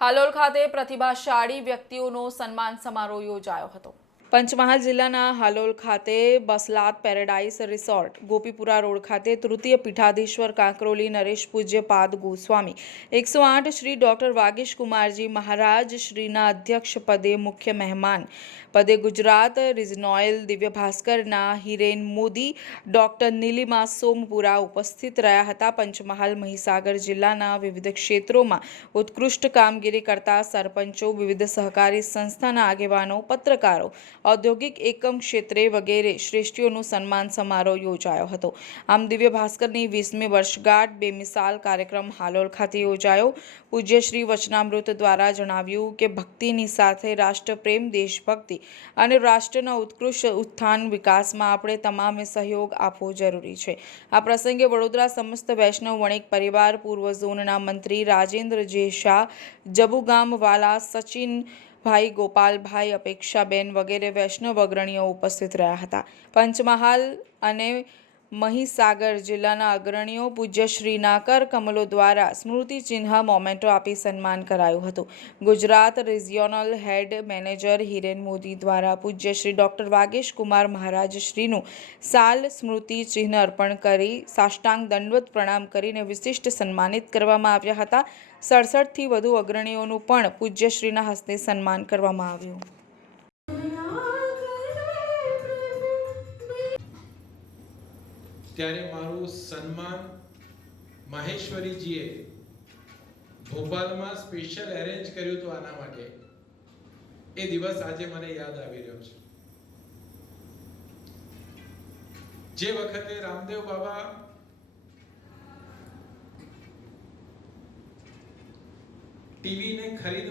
હાલોલ ખાતે પ્રતિભાશાળી વ્યક્તિઓનો સન્માન સમારોહ યોજાયો હતો. પંચમહાલ જિલ્લાના હાલોલ ખાતે Basalad paradise resort, Gopipura road ખાતે તૃતીય પીઠાધીશ્વર કાંકરોલી નરેશ પૂજ્ય પાદ ગોસ્વામી. એકસો આઠ શ્રી ડૉક્ટર વાગીશ કુમારજી મહારાજ શ્રીના અધ્યક્ષ પદે મુખ્ય મહેમાન. પદે ગુજરાત રિઝનોયલ દિવ્ય ભાસ્કરના, હિરેન મોદી, ડોક્ટર નીલિમા સોમપુરા ઉપસ્થિત રહ્યા હતા. પંચમહાલ મહીસાગર જિલ્લાના વિવિધ ક્ષેત્રોમાં ઉત્કૃષ્ટ કામગીરી કરતા સરપંચો, વિવિધ સહકારી સંસ્થાના આગેવાનો, પત્રકારો ઔદ્યોગિક એકમ ક્ષેત્રે વગેરે શ્રેષ્ઠીઓનું સન્માન સમારોહ યોજાયો હતો. આમ દિવ્ય ભાસ્કરની વીસમી વર્ષગાંઠ બેમિસાલ કાર્યક્રમ હાલોલ ખાતે યોજાયો. પૂજ્ય શ્રી વચનામૃત દ્વારા જણાવ્યું કે ભક્તિની સાથે રાષ્ટ્રપ્રેમ, દેશભક્તિ અને રાષ્ટ્રના ઉત્કૃષ્ટ ઉત્થાન વિકાસમાં આપણે તમામે સહયોગ આપવો જરૂરી છે. આ પ્રસંગે વડોદરા સમસ્ત વૈષ્ણવ વણિક પરિવાર પૂર્વ ઝોનના મંત્રી રાજેન્દ્ર જે શાહ જબુગામવાલા સચિન ભાઈ ગોપાલભાઈ અપેક્ષાબેન વગેરે વૈષ્ણવ અગ્રણીઓ ઉપસ્થિત રહ્યા હતા. પંચમહાલ અને મહીસાગર જિલ્લાના અગ્રણીઓ પૂજ્ય શ્રી નાકર કમલો દ્વારા સ્મૃતિ ચિહ્ન મોમેન્ટો આપી સન્માન કરાયું હતું. Gujarat regional head manager Hiren Modi દ્વારા પૂજ્ય શ્રી ડોક્ટર વાગેશ કુમાર મહારાજ શ્રીનું સાલ સ્મૃતિ ચિહ્ન અર્પણ કરી સાષ્ટાંગ દંડવત પ્રણામ કરીને વિશિષ્ટ સન્માનિત કરવામાં આવ્યા હતા. સડસઠથી વધુ અગ્રણીઓનું પણ પૂજ્યશ્રીના હસ્તે સન્માન કરવામાં આવ્યું. ત્યારે મારું સન્માન માહેશ્વરીજીએ ભોપાલમાં સ્પેશિયલ એરેન્જ કર્યું હતું આના માટે. એ દિવસ આજે મને યાદ આવી રહ્યો છે. જે વખતે રામદેવ બાબા ટીવીને ખરીદવા